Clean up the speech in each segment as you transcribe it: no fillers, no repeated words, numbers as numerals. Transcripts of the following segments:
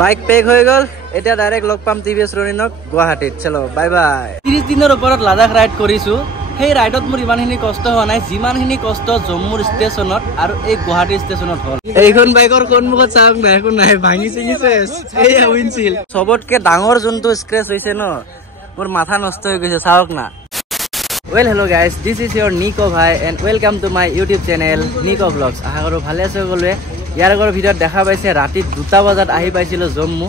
Bike pack হৈ গল এটা direct লগ পাম টিভিএছ ৰনিনক গুৱাহাটীত চলো বাই বাই 30 দিনৰ ওপৰত লাডাখ ৰাইড কৰিছো সেই ৰাইডত মোৰ ইমানখিনি কষ্ট হোৱা নাই যিমানখিনি কষ্ট জম্মুৰ ষ্টেচনত আৰু এই গুৱাহাটী ষ্টেচনত হ'ল এইখন বাইকৰ কোনমুখত চাওক না একো নাই ভাঙি চিঙিছে এই উইনচিল সবতকে ডাঙৰ যোনটো স্ক্ৰেচ হৈছে ন মোৰ মাথা নষ্ট হৈ গৈছে চাওক না Well, hello guys, this is your Nico Bhai and welcome to my YouTube channel Nico Vlogs. আশা কৰো ভালে আছে সকলোৱে ইয়াৰ আগৰ ভিডিঅ'ত দেখা পাইছে ৰাতি 2টা বজাত আহি পাইছিলো জম্মু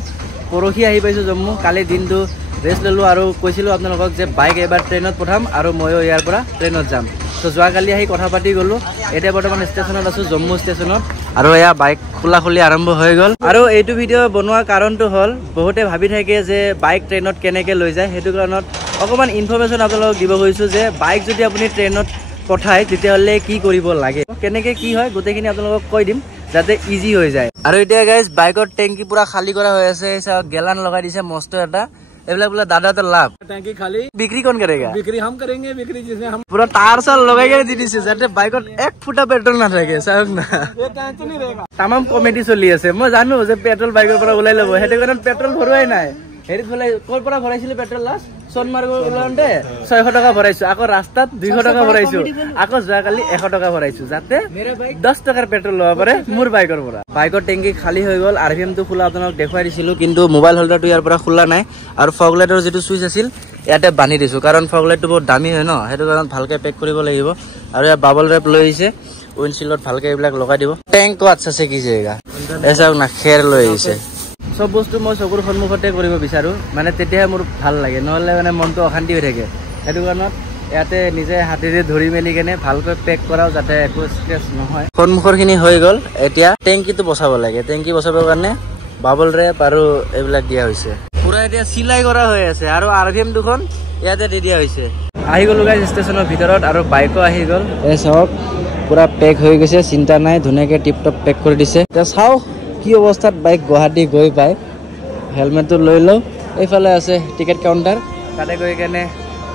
পৰহি আহি পাইছো জম্মু কালি দিনটো ৰেষ্ট ললো আৰু কৈছিলো আপোনালোকক যে বাইক এবাৰ ট্ৰেইনত পঠাম আৰু ময়ো ইয়াৰ পৰা ট্ৰেইনত যাম তো যোৱা কালি আহি কথা পাতি গলো এতিয়া বৰ্তমান ষ্টেচনত আছো জম্মু ষ্টেচনত আৰু এয়া বাইক খুলি আৰম্ভ হৈ গল আৰু এইটো ভিডিঅ' বনোৱাৰ কাৰণটো হ'ল বহুতে ভাবি থাকে যে বাইক ট্ৰেইনত কেনেকৈ লৈ যায় সেইটো কাৰণত অকমান ইনফৰমেশন আপোনালোকক দিব গৈছো যে বাইক যদি আপুনি ট্ৰেইনত পঠায় তেতিয়াহলে কি কৰিব লাগে কেনেকৈ কি হয় গোটেইখিনি আপোনালোকক কৈ দিম যাতে ইজি হৈ যায় আৰু এতিয়া গাইজ বাইকৰ টেংকি পুৰা খালী কৰা হৈ আছে গেলান লগাই দিছে মস্ত এটা এবিলাক बोला दादा तो लाभ टैंकी खाली बिक्री कौन करेगा बिक्री हम करेंगे बिक्री जिसमें हम पूरा तार साल लगाई दी दिसे जाते बाइक एक फुटा पेट्रोल ना থাকে সাহেব না ये टेंशन नहीं रहेगा तमाम कमेडी চলি আছে মই জানো যে পেট্রোল বাইকৰ পৰা ওলাই লব হেতে কাৰণ পেট্ৰোল ভৰোৱাই নাই হেৰি ফলে কোৰ পৰা ভৰাইছিল পেট্ৰোল লাষ্ট সোনমাৰ্গ ওলাওঁতে 600 টকা ভৰাইছো আকৌ ৰাস্তাত 200 টকা ভৰাইছো আকৌ যোৱাকালি 100 টকা ভৰাইছো যাতে 10 টকাৰ পেট্ৰোল লব পাৰে মোৰ বাইকৰ পৰা বাইকৰ টেংকি খালী হৈ গল আৰভিএম টো খোলা আপোনাক দেখাই দিছিলো কিন্তু মোবাইল হোল্ডাৰটো ইয়াৰ পৰা খোলা নাই আৰু ফগ লাইটৰ যেটো সুইচ আছিল ইয়াতে বান্ধি দিছো কাৰণ ফগ লাইটটো বহুত দামী হয় ন হেতু কাৰণ ভালকে পেক কৰিব লাগিব আৰু ইয়া বাবল ৰেপ লৈ আহিছে উইন্ডশিল্ডত ভালকে এইবিলাক লগাই দিব ট্যাঙ্ক কো আচ্ছা সে কিজেগা এসা না খেৰ লৈ আহিছে সব বস্তু মই চকুৰ সন্মুখতে কৰিব বিচাৰো মানে তেতিয়া মোৰ ভাল লাগে নহলে মানে মনটো অশান্তি হৈ থাকে হেতু কাৰণত ইয়াতে নিজে হাতেৰে ধৰি মেলি কেনে ভালকৈ পেক কৰাও যাতে একো স্ক্ৰেচ নহয় সন্মুখৰখিনি হৈ গল এতিয়া টেংকিটো বসাব লাগে টেংকি বসাবৰ কাৰণে বাবল ৰেপ আৰু এইবিলাক দিয়া হৈছে পুৰা এতিয়া সিলাই কৰা হৈ আছে আৰু আৰভিএম দুখন ইয়াতে দি দিয়া হৈছে আহি গলো গাইজ ষ্টেচনৰ ভিতৰত আৰু বাইকো আহি গল এ সব পুৰা পেক হৈ গৈছে চিন্তা নাই ধুনীয়াকে টিপ টপ পেক কৰি দিছে এতিয়া চাও কি অৱস্থাত বাইক গুৱাহাটী গৈ পায় হেলমেটটো লৈ লও এইফালে আছে টিকেট কাউন্টাৰ তাতে গৈ কেনে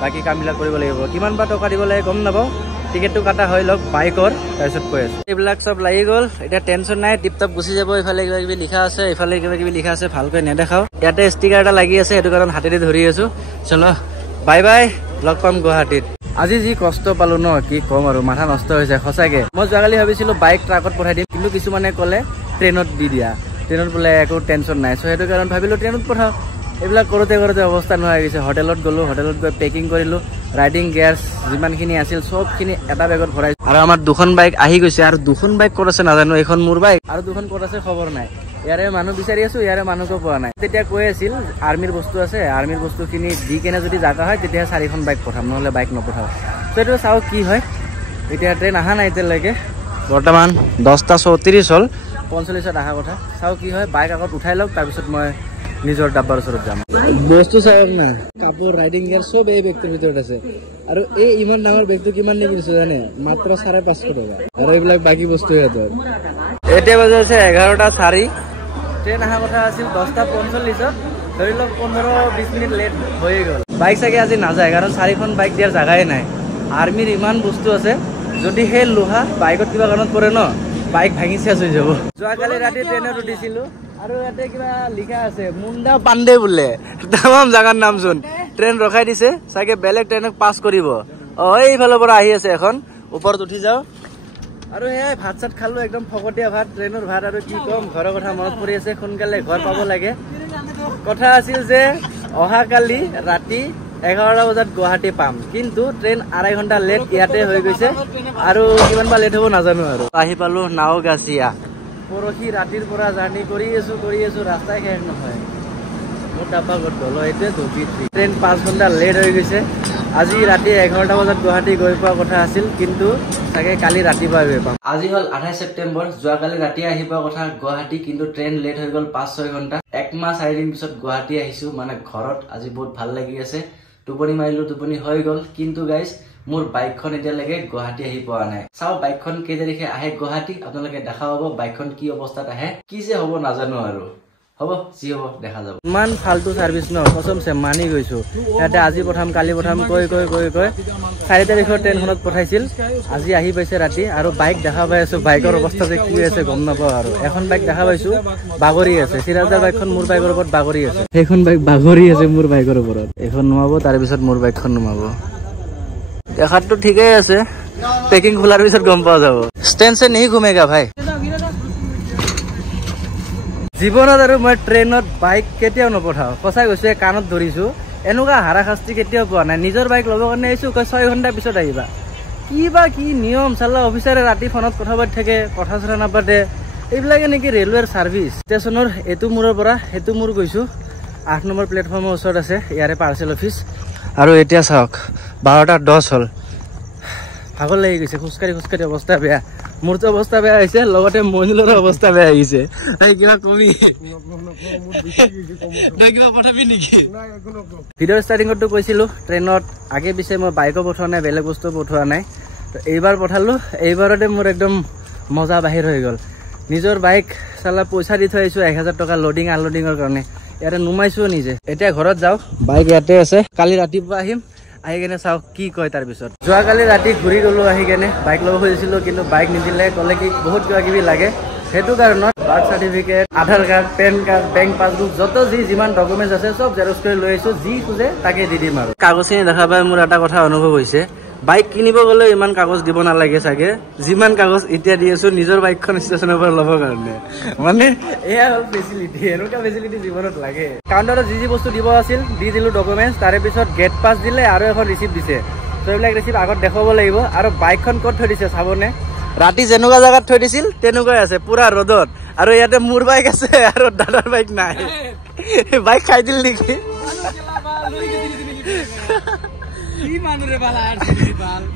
বাকি কামবিলাক কৰিব লাগিব কিমান বা টকা দিব লাগে গম নাপাও টিকেটটো কাটা হৈ লওক বাইকৰ তাৰপিছত কৈ আছো এইবিলাক সব লাগি গল এতিয়া টেনচন নাই টিপটপ গুচি যাব ইফালে কিবা কিবি লিখা আছে ইফালে কিবা কিবি লিখা আছে ভালকৈ নেদেখাও ইয়াতে ষ্টিকাৰ এটা লাগি আছে সেইটো কাৰণ হাতেৰে ধৰি আছো চলো বাই বাই লগ পাম গুৱাহাটীত আজি যি কষ্ট পালো ন কি কম আৰু মাথা নষ্ট হৈছে সঁচাকে মই যোৱাকালি ভাবিছিলো বাইক ট্ৰাকত পঠাই দিম কিন্তু কিছুমানে ক'লে ট্ৰেইনত দি দিয়া ট্ৰেইনত বোলে একো টেনচন নাই সো সেইটো কাৰণ ভাবিলো ট্ৰেইনত পঠাও এইবিলাক কৰোতে কৰোতে অৱস্থা নোহোৱা গৈছে হোটেলত গলো হোটেলত গৈ পেকিং কৰিলো ৰাইডিং গিয়াৰ্ছ যিমানখিনি আছিল সবখিনি এটা বেগত ভৰাইছো আৰু আমাৰ দুখন বাইক আহি গৈছে আৰু দুখন বাইক ক'ত আছে নাজানো এখন মোৰ বাইক আৰু দুখন ক'ত আছে খবৰ নাই ইয়াৰে মানুহ বিচাৰি আছো ইয়াৰে মানুহকো পোৱা নাই তেতিয়া কৈ আছিল আৰ্মিৰ বস্তু আছে আৰ্মিৰ বস্তুখিনি দি কেনে যদি জাগা হয় তেতিয়া 4খন বাইক পঠাম নহলে বাইক নপঠাও তো এইটো চাও কি হয় এতিয়া ট্ৰেইন আহা নাই এতিয়ালৈকে বৰ্তমান 10:34 হ'ল 45ত আহা কথা চাও কি হয় বাইক আগত উঠাই লওক তাৰপিছত মই নিজৰ ডাব্বাৰ ওচৰত যাম বস্তু চাওক না কাপোৰ ৰাইডিং গিয়াৰ সব এই বেগটোৰ ভিতৰত আছে আৰু এই ইমান ডাঙৰ বেগটো কিমান নি কিনিছো জানে মাত্ৰ 550 টকা আৰু এইবিলাক বাকি বস্তু হেতৰ এতিয়া বাজে আছে 11:04 ট্ৰেইন আহা কথা আছিল 10:45ত ধৰি লওক 15-20 মিনিট লেট হৈ গল বাইক চাগে আজি নাযায় কাৰণ 4খন বাইক দিয়াৰ জাগাই নাই আৰ্মিৰ ইমান বস্তু আছে যদি হে লোহা বাইকত কিবা কাৰণত পৰে ন বাইক ভাঙি চেছ হৈ যাব যোৱাকালি ৰাতি ট্ৰেইনত উঠিছিলো আৰু ইয়াতে কিবা লিখা আছে মুন্ডা পাণ্ডে বোলে তামাম জাগাৰ নাম শুন ট্ৰেইন ৰখাই দিছে চাগে বেলেগ ট্ৰেইনক পাছ কৰিব এইফালৰ পৰা আহি আছে এখন ওপৰত উঠি যাও আৰু হে ভাত চাত খালো একদম ফকটিয়া ভাত ট্ৰেইনৰ ভাত আৰু কি কম ঘৰৰ কথা মনত পৰি আছে সোনকালে ঘৰ পাব লাগে কথা আছিল যে অহাকালি ৰাতি 11 বজাত গুৱাহাটী পাম কিন্তু ট্ৰেইন 2.5 ঘণ্টা লেট ইয়াতে হৈ গৈছে আৰু কিমান বা লেট হ'ব নাজানো আৰু আহি পালো নাওগাছিয়া পৰহি ৰাতিৰ পৰা জাৰ্নি কৰি আছো ৰাস্তাই শেষ নহয় মোৰ ডাব্বা ক'ত গ'ল এইটোৱে ধুপিত্ৰী ট্ৰেইন 5 ঘণ্টা লেট হৈ গৈছে আজি ৰাতি 11টা বজাত গুৱাহাটী গৈ পোৱা কথা আছিল কিন্তু চাগে কালি ৰাতিপুৱা গৈ পাম আজি হ'ল 28 ছেপ্টেম্বৰ যোৱাকালি ৰাতি আহি পোৱা কথা গুৱাহাটী কিন্তু ট্ৰেইন লেট হৈ গ'ল 5-6 ঘণ্টা 1 মাহ 4 দিন পিছত গুৱাহাটী আহিছো মানে ঘৰত আজি বহুত ভাল লাগি আছে টোপনি মাৰিলো টোপনি হৈ গ'ল কিন্তু গাইজ মোৰ বাইকখন এতিয়ালৈকে গুৱাহাটী আহি পোৱা নাই চাও বাইকখন কেই তাৰিখে আহে গুৱাহাটী আপোনালোকে দেখা পাব বাইকখন কি অৱস্থাত আহে কি যে হ'ব নাজানো আৰু হ'ব যি হ'ব দেখা যাব ইমান ফাল্টু সাৰ্ভিস ন কসমছে মানি গৈছো ইয়াতে আজি পঠাম কালি পঠাম কৈ 4 তাৰিখৰ ট্ৰেইনখনত পঠাইছিল আজি আহি পাইছে ৰাতি আৰু বাইক দেখা পাই আছো বাইকৰ অৱস্থা যে কি আছে গম নাপাও আৰু এখন বাইক দেখা পাইছো বাগৰি আছে সিৰাজৰ বাইকখন মোৰ বাইকৰ ওপৰত বাগৰি আছে সেইখন বাইক বাগৰি আছে মোৰ বাইকৰ ওপৰত এখন নমাব তাৰ পিছত মোৰ বাইকখন নমাব দেখাতো ঠিকই আছে পেকিং খোলাৰ পিছত গম পাও যাব ষ্টেণ্ড से नहीं घूमेगा भाई জীৱনত আৰু মই ট্ৰেইনত বাইক কেতিয়াও নপঠাও সঁচাই গৈছো কাণত ধৰিছো এনেকুৱা হাৰাশাস্তি কেতিয়াও পোৱা নাই নিজৰ বাইক ল'ব কাৰণে আহিছো 6 ঘণ্টা পিছত আহিবা কি নিয়ম চালা অফিচাৰে ৰাতি ফোনত কথা পাতি থাকে কথা চৰা নাপাতে এইবিলাকে নেকি ৰেলৱেৰ সাৰ্ভিস ষ্টেচনৰ এটো মূৰৰ পৰা হেতু মূৰ গৈছো 8 নম্বৰ প্লেটফৰ্মৰ ওচৰত আছে ইয়াৰে পাৰ্সেল অফিস আৰু এতিয়া চাওক 12:10 হল ভাগৰ লাগি গৈছে খুচকাৰি অৱস্থা বেয়া মোৰ তো অৱস্থা বেয়া হৈছে লগতে মহিলাৰ অৱস্থা বেয়া হৈছে তাই কিবা কবি কিবা পঠাবি নেকি ভিডিঅ' ষ্টাৰ্টিঙতো কৈছিলো ট্ৰেইনত আগে পিছে মই বাইকো পঠোৱা নাই বেলেগ বস্তু পঠোৱা নাই তো এইবাৰ পঠালো এইবাৰতে মোৰ একদম মজা বাহিৰ হৈ গ'ল নিজৰ বাইক চালা পইচা দি থৈ আহিছো 1000 টকা লোডিং আনলোডিঙৰ কাৰণে ইয়াতে নুমাইছো নিজে এতিয়া ঘৰত যাও বাইক ইয়াতে আছে কালি ৰাতিপুৱা আহিম আহি কেনে চাও কি কয় তাৰ পিছত যোৱাকালি ৰাতি ঘূৰি গলো আহি কেনে বাইক ল'ব খুজিছিলো কিন্তু বাইক নিদিলে ক'লে কি বহুত কিবা লাগে সেইটো কাৰণত birth certificate Aadhaar card pan card bank passbook যত যিমান ডকুমেণ্টছ আছে চব জেৰক্স কৰি লৈ আহিছো যি খুজে তাকে দি দিম আৰু কাগজখিনি দেখা পাই মোৰ এটা কথা অনুভৱ হৈছে বাইক কিনিব গ'লে ইমান কাগজ দিব নালাগে চাগে যিমান কাগজ এতিয়া দি আছো নিজৰ বাইকখন ষ্টেচনৰ পৰা ল'ব কাৰণে মানে এয়া হ'ল ফেচিলিটি এনেকুৱা ফেচিলিটি জীৱনত লাগে কাউণ্টাৰত যি বস্তু দিব আছিল দি দিলো ডকুমেণ্টছ তাৰে পিছত গেট পাছ দিলে আৰু এখন ৰিচিপ্ট দিছে তো এইবিলাক ৰিচিপ্ট আগত দেখাব লাগিব আৰু বাইকখন ক'ত থৈ দিছে চাবনে ৰাতি যেনেকুৱা জাগাত থৈ দিছিল তেনেকুৱাই আছে পুৰা ৰ'দত আৰু ইয়াতে মোৰ বাইক আছে আৰু দাদাৰ বাইক নাই বাইক খাই দিল নেকি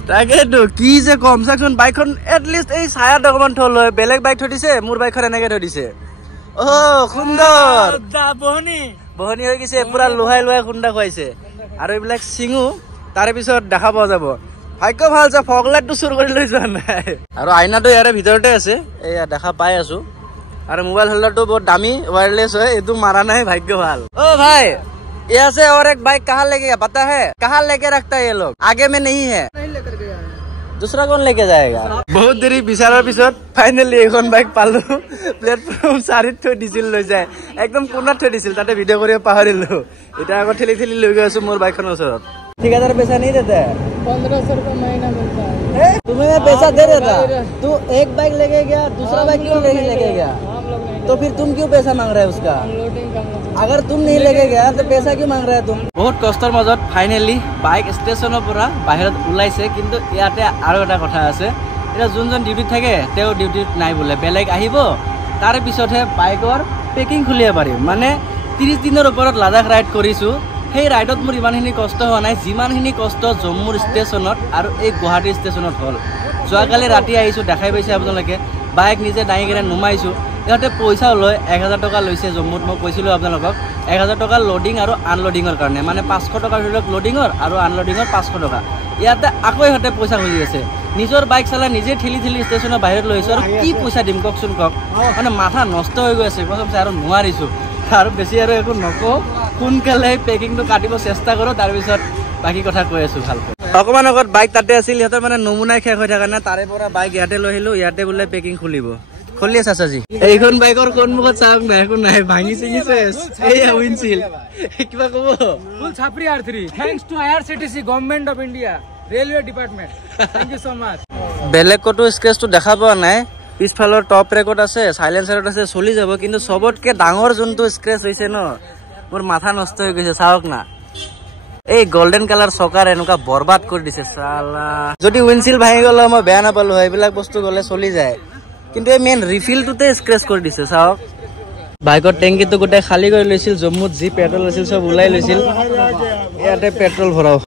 তাকেতো কি যে কম চাচোন বাইকখন এটলিষ্ট এই ছায়াত অকমান থল হয় বেলেগ বাইক থৈ দিছে মোৰ বাইকখন এনেকে থৈ দিছে অ সুন্দৰ বহনি হৈ গৈছে পুৰা লোহাই খুন্দা খুৱাইছে আৰু এইবিলাক চিঙো তাৰে পিছত দেখা পোৱা যাব ভাগ্য ভাল যে ফগ লাইটটো চুৰ কৰি লৈ যোৱা নাই আৰু আইনাটো ইয়াৰে ভিতৰতে আছে এয়া দেখা পাই আছো আৰু মোবাইল হোল্ডাৰটো বহুত দামী वायरलेस হয় এইটো মাৰা নাই ভাগ্য ভাল ओ भाई यहाँ से और एक बाइक कहाँ लेके गया पता है कहाँ लेके रखता है ये लोग आगे में नहीं है दूसरा कौन लेके जाएगा बहुत देरी विचारार पिছত फाइनली এখন বাইক পালো প্লেটফৰ্ম 4 থৈ দিছিল লৈ যায় একদম কোণত থৈ দিছিল তাতে ভিডিঅ' কৰি পাহৰিলো এটা আগত ঠেলি লৈ গৈছো মোৰ বাইকখনৰ ওচৰত ठेकेदार पैसा नहीं देता है 1500 रुपए महीना मिलता है तुम्हें मैं पैसा दे देता तू एक बाइक लेके गया दूसरा बाइक क्यों लेके गया तो फिर तुम क्यों पैसा मांग रहे है उसका अगर तुम नहीं लेके गया तो पैसा क्यों मांग रहे है तुम बहुत कष्टर मजत फाइनली बाइक स्टेशনৰ পৰা বাহিৰত ওলাইছে কিন্তু ইয়াতে আৰু এটা কথা আছে এটা যোনজন ডিউটিত থাকে তেও ডিউটিত নাই বলে বেলেগ আহিব তাৰ পিছতহে বাইকৰ পেকিং খুলিব পাৰিম মানে 30 দিনৰ ওপৰত লাদাখ ৰাইড কৰিছো সেই ৰাইডত মোৰ ইমানখিনি কষ্ট হোৱা নাই যিমানখিনি কষ্ট জম্মুৰ ষ্টেচনত আৰু এই গুৱাহাটী ষ্টেচনত হ'ল যোৱাকালি ৰাতি আহিছো দেখাই পাইছে আপোনালোকে বাইক নিজে দাঙি কেনে নুমাইছো ইয়াতে পইচাও লয় 1000 টকা লৈছে জম্মুত মই কৈছিলো আপোনালোকক 1000 টকা লোডিং আৰু আনলোডিঙৰ কাৰণে মানে 500 টকা ধৰক লোডিঙৰ আৰু আনলোডিঙৰ 500 টকা ইয়াতে আকৌ ইহঁতে পইচা খুজি আছে নিজৰ বাইক চালা নিজে ঠেলি ষ্টেচনৰ বাহিৰত লৈছো আৰু কি পইচা দিম কওকচোন কওক মানে মাথা নষ্ট হৈ গৈ আছে কসমছে আৰু নোৱাৰিছো আৰু বেছি আৰু একো নকওঁ সোনকালে পেকিংটো কাটিব চেষ্টা কৰো তাৰ পিছত বাকি কথা কৈ আছো ভালকৈ অকমান আগত বাইক তাতে আছিল সিহঁতৰ মানে নমুনাই শেষ হৈ থকা না তাৰে পৰা বাইক ইয়াতে লৈ আহিলো ইয়াতে বোলে পেকিং খুলিব খুলিয়ে চাচাজি এইখন বাইকৰ সন্মুখত চাওক না একো নাই ভাঙি চিঙিছে এই উইনচিল কিবা ক'ব ফুল ছাপৰি R3 thanks to IRCTC government of India railway department thank you so much বেলেগ কতো স্ক্ৰেচটো দেখা পোৱা নাই পিছফালৰ টপ ৰেকৰ্ড আছে সাইলেন্সাৰত আছে চলি যাব কিন্তু সবতকে ডাঙৰ যোনটো স্ক্ৰেচ হৈছে ন মোৰ মাথা নষ্ট হৈ গৈছে চাওক না এই গোল্ডেন কালাৰ চকাৰ এনেকুৱা বৰবাদ কৰি দিছে সালা যদি উইনচিল ভাঙি গ'ল মই বেয়া নাপালো হয় এইবিলাক বস্তু গলে চলি যায় কিন্তু এই মেইন ৰিফিলটোতে স্ক্ৰেচ কৰি দিছে চাওক বাইকৰ টেংকিটো গোটেই খালী কৰি লৈছিল জম্মুত যি পেট্ৰল আছিল সব ওলাই লৈছিল ইয়াতে পেট্ৰল ভৰাও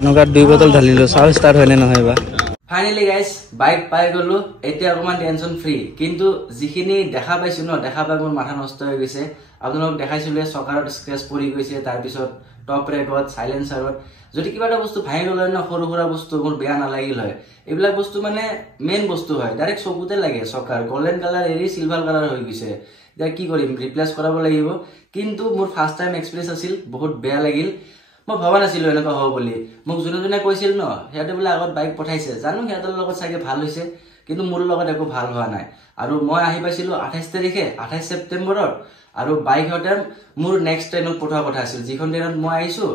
এনেকুৱা 2 বটল ঢালিলো চাও ষ্টাৰ্ট হয় নে নহয় বা ফাইনালি গাইজ বাইক পাই গলো এতিয়া অকমান টেনশন ফ্ৰী কিন্তু যিখিনি দেখা পাইছো ন দেখা পাই মোৰ মাথা নষ্ট হৈ গৈছে আপোনালোক দেখাইছিলে চকাৰত স্ক্ৰেচ পৰি গৈছে তাৰ পিছত টপ ৰেকত সাইলেন্সাৰত যদি কিবা এটা বস্তু ভাঙি গ'ল ন সৰু সৰু বস্তু মোৰ বেয়া নালাগিল হয় এইবিলাক বস্তু মানে মেইন বস্তু হয় ডাইৰেক্ট চকুতে লাগে চকাৰ গোল্ডেন কালাৰ এৰি সিলভাৰ কালাৰ হৈ গৈছে এতিয়া কি কৰিম ৰিপ্লেস কৰাব লাগিব কিন্তু মোৰ ফাৰ্স্ট টাইম এক্সপেৰিয়েন্স আছিল বহুত বেয়া লাগিল মই ভাবা নাছিলো এনেকা হ'ব বুলি মোক জুনে কৈছিল ন হেয়াতে বলে আগত বাইক পঠাইছে জানো হেয়াতৰ লগত চাগে ভাল হৈছে কিন্তু মোৰ লগত একো ভাল হোৱা নাই আৰু মই আহি পাইছিলো 28 তাৰিখে 28 সেপ্টেম্বৰৰ আৰু বাইক হতে মোৰ নেক্সট ট্ৰেইনত পঠোৱা কথা আছিল যিখন ট্ৰেইনত মই আহিছো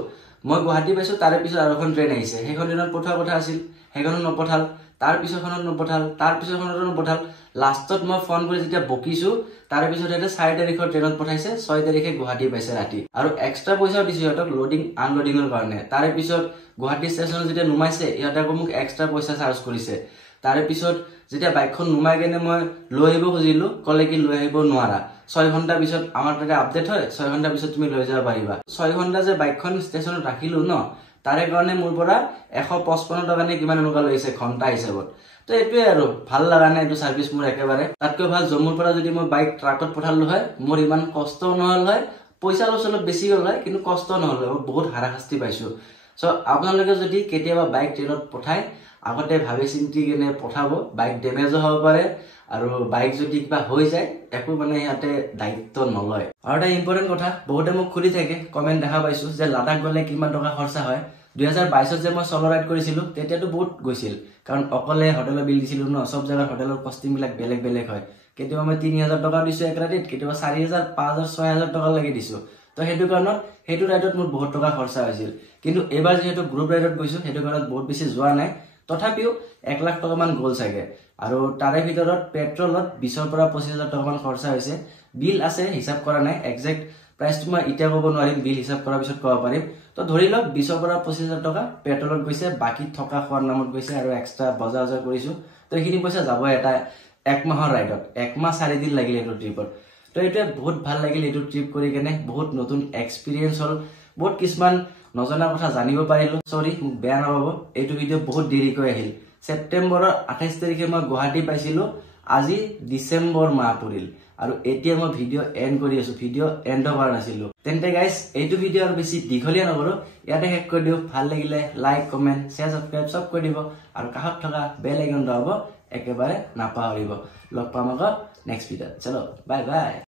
মই গুৱাহাটী পাইছো তাৰে পিছত আৰু এখন ট্ৰেইন আহিছে সেইখন ট্ৰেইনত পঠোৱা কথা আছিল সেইখনত নপঠাল তাৰ পিছখনত নপঠাল তাৰ পিছখনত নপঠাল লাষ্টত মই ফোন কৰি যেতিয়া বকিছো তাৰে পিছত এটা 4 তাৰিখৰ ট্ৰেইনত পঠাইছে 6 তাৰিখে গুৱাহাটী পাইছে ৰাতি আৰু এক্সট্ৰা পইচা দিছে ইহঁতক লোডিং আনলোডিংৰ কাৰণে তাৰে পিছত গুৱাহাটী ষ্টেচনত যেতিয়া নুমাইছে ইহঁতে আকৌ মোক এক্সট্ৰা পইচা চাৰ্জ কৰিছে তাৰে পিছত যেতিয়া বাইকখন নুমাই কেনে মই লৈ আহিব খুজিলো কলে কি লৈ আহিব নোৱাৰা 6 ঘণ্টা পিছত আমাৰ তাতে আপডেট হয় 6 ঘণ্টা পিছত তুমি লৈ যাব পাৰিবা 6 ঘণ্টা যে বাইকখন ষ্টেচনত ৰাখিলো ন তাৰে কাৰণে মোৰ পৰা 155 টকা নে কিমান এনেকুৱা লৈছে ঘণ্টা হিচাপত তো এটোৱে আৰু ভাল লাগা নাই এটো সাৰ্ভিস মোৰ একেবাৰে তাতকৈ ভাল জম্মুৰ পৰা যদি মই বাইক ট্ৰাকত পঠালো হয় মোৰ ইমান কষ্ট নহল হয় পইচা অলপ বেছি গল হয় কিন্তু কষ্ট নহল হয় বহুত হাৰাশাস্তি পাইছো সো আপোনালোকে যদি কেতিয়াবা বাইক ট্ৰেইনত পঠাই আগতে ভাবি চিন্তি কেনে পঠাব বাইক ড্যামেজ হ'ব পাৰে আৰু বাইক যদি কিবা হৈ যায় একো মানে ইয়াতে দায়িত্ব নলয় আৰু এটা ইম্পৰ্টেন্ট কথা বহুতে মোক খুলি থাকে কমেন্ট দেখা পাইছো যে লাদাখ গলে কিমান টকা খৰচা হয় 2022 যে মই সলো ৰাইড কৰিছিলো তেতিয়াটো বহুত গৈছিল কাৰণ অকলে হোটেলৰ বিল দিছিলো ন সব জায়গাৰ হোটেলৰ কষ্টিং বিলাক বেলেগ বেলেগ হয় কেতিয়াবা মই 3000 টকা দিছো এক ৰাতিত কেতিয়াবা 4000 5000 6000 টকা লাগি দিছো তো হেতু কাৰণত হেতু ৰাইডত মোৰ বহুত টকা খৰচা হৈছিল কিন্তু এবাৰ যেহেতু গ্ৰুপ ৰাইডত গৈছো হেতু কাৰণত বহুত বেছি যোৱা নাই তথাপিও 1 লাখ টকা মান গল চাগে আৰু তাৰে ভিতৰত পেট্ৰলত 20 পৰা 25000 টকা মান খৰচা হৈছে বিল আছে হিসাব কৰা নাই এক্সাক্ট প্ৰাইস মই ইটা ক'ব নোৱাৰিম বিল হিসাব কৰাৰ পিছত ক'ব পাৰিম তো ধৰি লওক 20 পৰা 25000 টকা পেট্ৰলত গৈছে বাকি থকা খোৱাৰ নামত গৈছে আৰু এক্সট্ৰা বজাৰ কৰিছো তো এইখিনি পইচা যাব এটা এক মাহৰ ৰাইডত এক মাহ 4 দিন লাগিল এটো ট্ৰিপত তো এটো বহুত ভাল লাগিল এটো ট্ৰিপ কৰি কেনে বহুত নতুন এক্সপেৰিয়েন্স হল বহুত কিমান নজনা কথা জানিব পাৰিলো সৰি মোক বেয়া নাপাব এটো ভিডিও বহুত দেৰিকৈ আহিল সেপ্টেম্বৰৰ 28 তাৰিখে মই গুৱাহাটী পাইছিলো আজি ডিসেম্বৰ মাহ পৰিল আৰু এতিয়া মই ভিডিও এন্ড কৰি আছো ভিডিও এন্ড কৰা নাছিলো তেন্তে গাইস এইটো ভিডিও আৰু বেছি দীঘলীয়া নকৰো ইয়াতে শেষ কৰি দিও ভাল লাগিলে লাইক কমেন্ট শেয়াৰ সাবস্ক্ৰাইব সব কৰি দিব আৰু কাষত থকা বেল আইকন দাবাব একেবাৰে নাপাহৰিব লগ পাম আকৌ নেক্সট ভিডিওত চলো বাই বাই